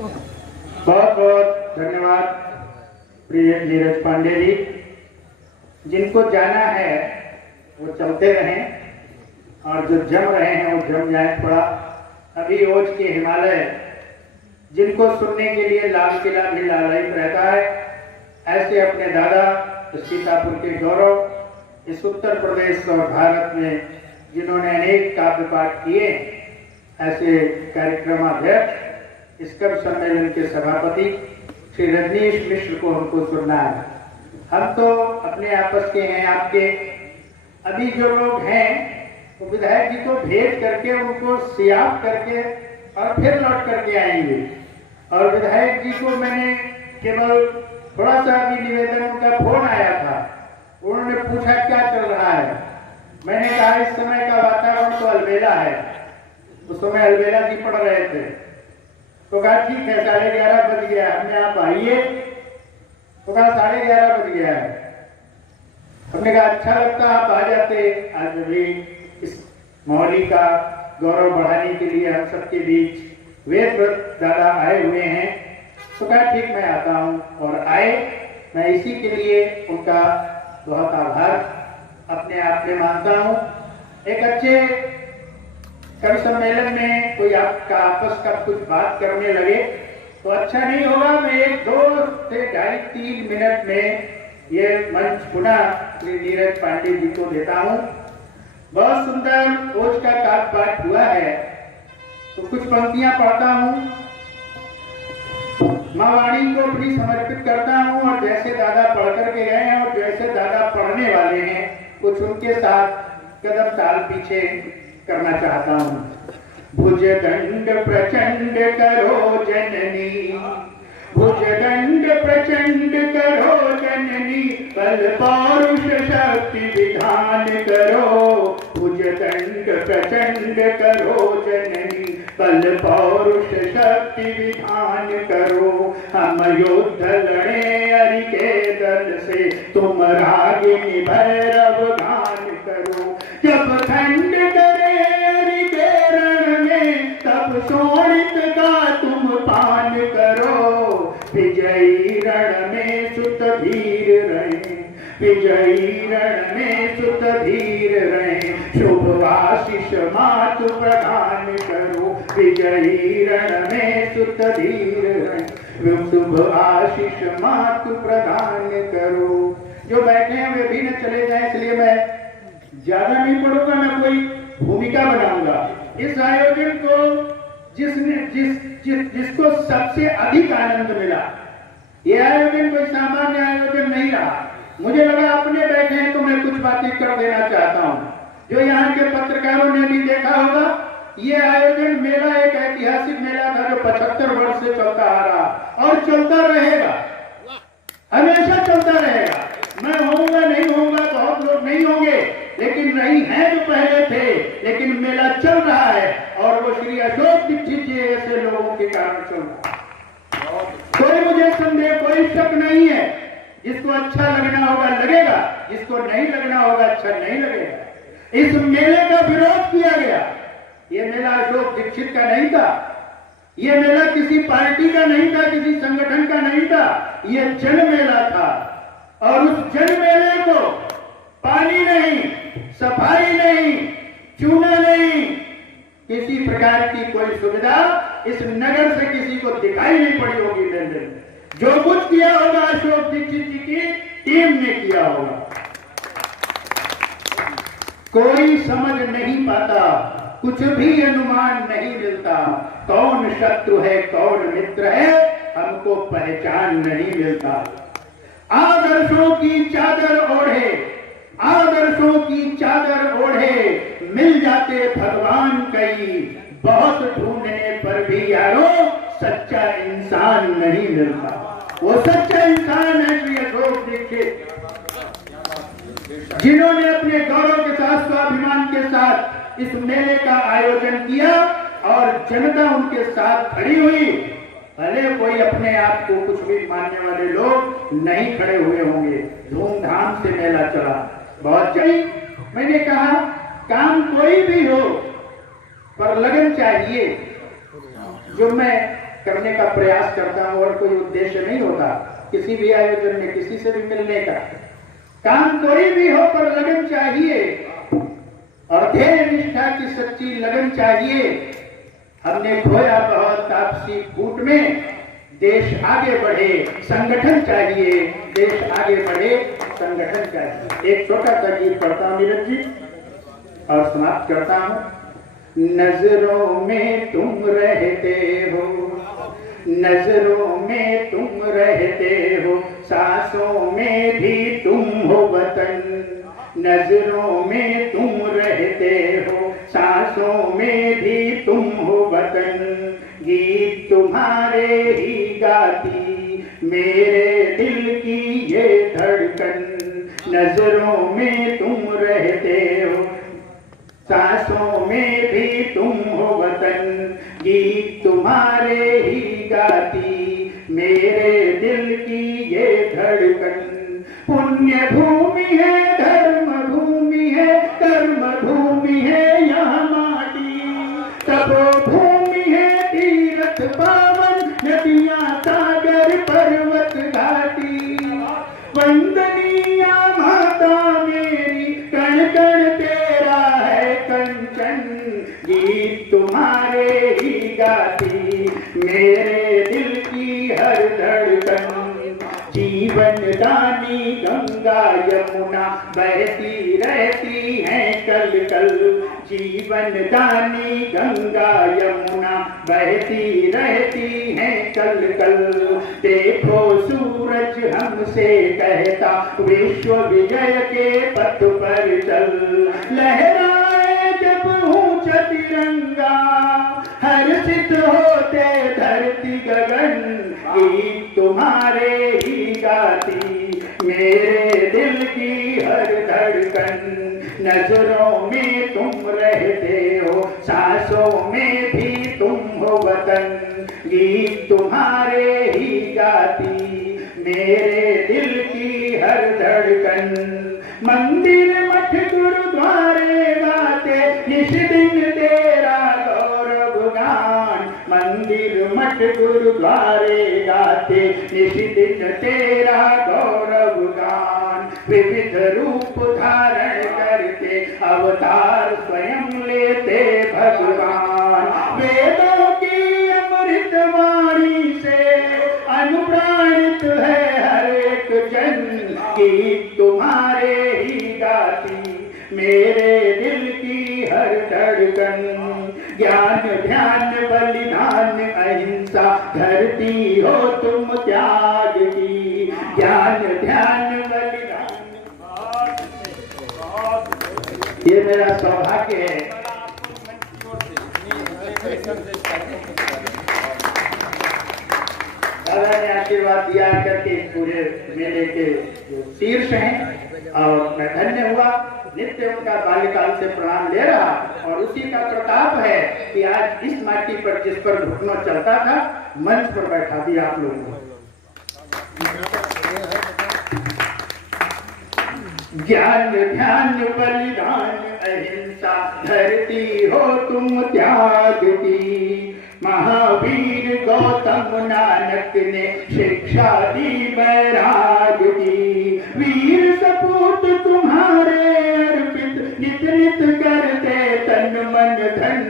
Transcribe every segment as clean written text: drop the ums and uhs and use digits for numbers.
बहुत बहुत धन्यवाद प्रिय नीरज पांडे जी। जिनको जाना है वो चलते रहें और जो जम रहे हैं वो जम जाए थोड़ा। अभी ओज के हिमालय जिनको सुनने के लिए लाल किला भी लालायित रहता है, ऐसे अपने दादा सीतापुर के गौरव इस उत्तर प्रदेश और भारत में जिन्होंने अनेक काव्य पाठ किए, ऐसे कार्यक्रमाध्यक्ष इस कवि सम्मेलन के सभापति श्री रजनीश मिश्र को हमको सुनना है। हम तो अपने आपस के हैं, आपके अभी जो लोग हैं वो विधायक जी को भेज करके उनको सियाप करके और फिर लौट करके आएंगे। और विधायक जी को मैंने केवल थोड़ा सा भी निवेदन, उनका फोन आया था, उन्होंने पूछा क्या चल रहा है। मैंने कहा इस समय का वातावरण तो अलबेला है। उस समय अलबेला जी पढ़ रहे थे तो कहा ठीक है 11:30 बज गया, हमने आप आइए तो कहा 11:30 बज गया है। हमने कहा अच्छा लगता आप आ जाते, आज भी इस मौली का गौरव बढ़ाने के लिए हम सबके बीच वेद दादा आए हुए हैं। तो कहा ठीक मैं आता हूँ और आए। मैं इसी के लिए उनका बहुत आभार अपने आप में मानता हूँ। एक अच्छे कवि सम्मेलन में कोई आपका आपस का कुछ बात करने लगे तो अच्छा नहीं होगा। मैं 1, 2 से 2.5, 3 मिनट में ये मंच पुनः श्री नीरज पांडे जी को देता हूँ। बहुत सुंदर ओज का काव्य पाठ हुआ है तो कुछ पंक्तियां पढ़ता हूँ। माँ वाणी को अपनी समर्पित करता हूँ और जैसे दादा पढ़ करके गए हैं और जैसे दादा पढ़ने वाले हैं कुछ उनके साथ कदम ताल पीछे करना चाहता हूँ। भुजदंड प्रचंड करो जननी, भुजदंड प्रचंड करो जननी, बल पौरुष शक्ति विधान करो। भुजदंड प्रचंड करो जननी, बल पौरुष शक्ति विधान करो। हम युद्ध लड़े अरि के दल से, तुम रागिनी भैरव गान करो। जब खंड करे अरि के रण में, तब शोणित का तुम पान करो। विजयी रण में सुत धीर रहे, विजयी रण में सुत धीर रहे। शुभ आशीष मातु प्रदान करो, विजयी रण में सुत धीर रहे। शुभ आशीष मातु प्रदान करो। जो बैठे हैं वे भी न चले जाए, इसलिए मैं ज्यादा नहीं पढ़ूंगा, मैं कोई भूमिका बनाऊंगा। इस आयोजन को जिसको सबसे अधिक आनंद मिला, यह आयोजन कोई सामान्य आयोजन नहीं रहा। मुझे लगा अपने बैठे हैं तो मैं कुछ बातें कर देना चाहता हूँ। जो यहाँ के पत्रकारों ने भी देखा होगा, ये आयोजन मेला एक ऐतिहासिक मेला था जो 75 वर्ष से चलता आ रहा और चलता रहेगा, हमेशा चलता रहेगा। मैं होऊंगा नहीं होऊंगा, बहुत लोग नहीं होंगे, लेकिन नहीं है जो पहले थे, लेकिन मेला चल रहा है और वो श्री अशोक दीक्षित जी ऐसे लोगों के कारण चल रहा है। कोई मुझे संदेह, कोई शक नहीं है। जिसको अच्छा लगना होगा लगेगा, जिसको नहीं लगना होगा अच्छा नहीं लगेगा। इस मेले का विरोध किया गया। ये मेला अशोक दीक्षित का नहीं था, ये मेला किसी पार्टी का नहीं था, किसी संगठन का नहीं था, ये जन मेला था। और उस जन मेले को पानी नहीं, सफाई नहीं, चूना नहीं, किसी प्रकार की कोई सुविधा इस नगर से किसी को दिखाई नहीं पड़ी होगी मेले में। जो कुछ किया होगा अशोक दीक्षित जी की टीम ने किया होगा। कोई समझ नहीं पाता, कुछ भी अनुमान नहीं मिलता, कौन शत्रु है कौन मित्र है हमको पहचान नहीं मिलता। आदर्शों की चादर ओढ़े, आदर्शों की चादर ओढ़े, मिल जाते भगवान कई, बहुत ढूंढने पर भी यारो सच्चा इंसान नहीं मिलता। वो सच्चा इंसान है श्री अशोक दीक्षित, जिन्होंने अपने गौरव के साथ, स्वाभिमान के साथ इस मेले का आयोजन किया और जनता उनके साथ खड़ी हुई। भले कोई अपने आप को कुछ भी मानने वाले लोग नहीं खड़े हुए होंगे, धूमधाम से मेला चला। बहुत जल्दी मैंने कहा काम कोई भी हो पर लगन चाहिए। जो मैं करने का प्रयास करता हूँ और कोई उद्देश्य नहीं होता किसी भी आयोजन में किसी से भी मिलने का। काम कोई भी हो पर लगन चाहिए और ध्येय निष्ठा की सच्ची लगन चाहिए। हमने खोया बहुत आपसी फूट में, देश आगे बढ़े संगठन चाहिए, देश आगे बढ़े संगठन चाहिए। एक छोटा सा गीत पढ़ता हूँ नीरज जी और समाप्त करता हूँ। नजरों में तुम रहते हो, नजरों में तुम रहते हो, सांसों में भी तुम हो वतन। नजरों में तुम रहते हो, सांसों में भी तुम हो वतन। गीत तुम्हारे ही गाती मेरे दिल की ये धड़कन। नजरों में तुम रहते हो, सांसों में भी तुम हो वतन। गीत तुम्हारे ही गाती मेरे दिल की ये धड़कन। पुण्य भूमि है, धर्म भूमि है, कर्म भूमि है यहाँ माटी। तपो भूमि है, तीर्थ पावन, नदियाँ सागर पर्वत घाटी। वंदनीय माता मेरी, कण कण तेरा है कंचन। गीत तुम्हारे ही गाती मेरे दिल की हर धड़कन। जीवन दानी गंगा यमुना बहती रहती हैं कल कल। जीवन दानी गंगा यमुना बहती रहती हैं कल कल। देखो सूरज हमसे कहता, विश्व विजय के पथ पर चल। लहराए जब ऊंचा तिरंगा, हर्षित होते धरती गगन। गीत तुम्हारे ही गाती मेरे दिल की हर धड़कन। नजरों में तुम रहते हो, सांसों में भी तुम हो वतन। गीत तुम्हारे ही गाती मेरे दिल की हर धड़कन। मंदिर मठ गुरुद्वारे गाते निश दिन तेरा गौरव गान। मंदिर मठ गुरुद्वारे गाते निश दिन तेरा गौरव गान। विविध रूप धारण करके अवतार स्वयं लेते भगवान। वेदों की अमृत वाणी से अनुप्राणित है हर एक जन। गीत तुम्हारे ही गाती मेरे दिल की हर धड़कन। ज्ञान ध्यान बलिदान अहिंसा धरती हो तुम त्याग की। ज्ञान ध्यान बलिदान, ये मेरा सौभाग्य है। दादा ने आशीर्वाद दिया करके पूरे मेले के जो शीर्ष हैं और मैं धन्य हुआ। नित्य उनका बाल्यकाल से प्रणाम ले रहा और उसी का प्रताप है कि आज इस माटी पर जिस पर घुटनों चलता था मंच पर बैठा दिया आप लोगों को। ज्ञान ध्यान बलिदान अहिंसा धरती हो तुम त्याग की। महावीर गौतम नानक ने शिक्षा दी बैराग की। वीर सपूत तुम्हारे अर्पित नित नित करते तन मन धन।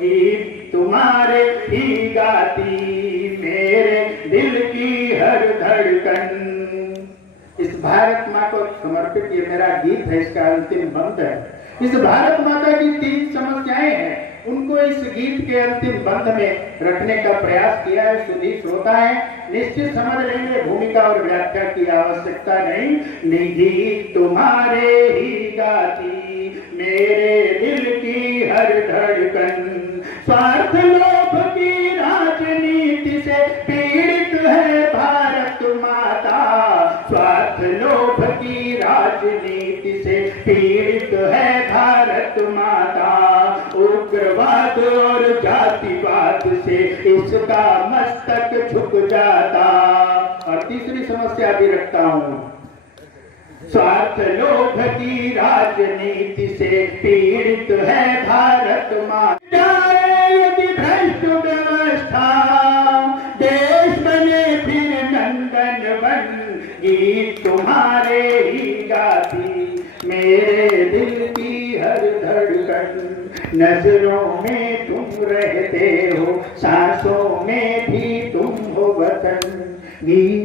गीत तुम्हारे ही गाती मेरे दिल की हर धड़कन। इस भारत माँ को समर्पित ये मेरा गीत है, इसका अंतिम बंद है। इस भारत माता की 3 समस्याएं हैं, उनको इस गीत के अंतिम बंद में रखने का प्रयास किया है। सुधी श्रोता है, निश्चित समझ लेंगे, भूमिका और व्याख्या की आवश्यकता नहीं। निगीत तुम्हारे ही गाती मेरे दिल की हर धड़कन। स्वार्थ लोभ की राजनीति से पीड़ित है भारत माता। स्वार्थ लोभ की राजनीति से पीड़ित है भारत माता। उग्रवाद और जातिवाद से इसका मस्तक झुक जाता। और तीसरी समस्या भी रखता हूँ, स्वार्थ लोभ की राजनीति से पीड़ित है भारत माता। यदि भ्रष्ट व्यवस्था गीत तुम्हारे ही गाती मेरे दिल की हर धड़कन। नजरों में तुम रहते हो, सांसों में भी तुम हो वतन। गीत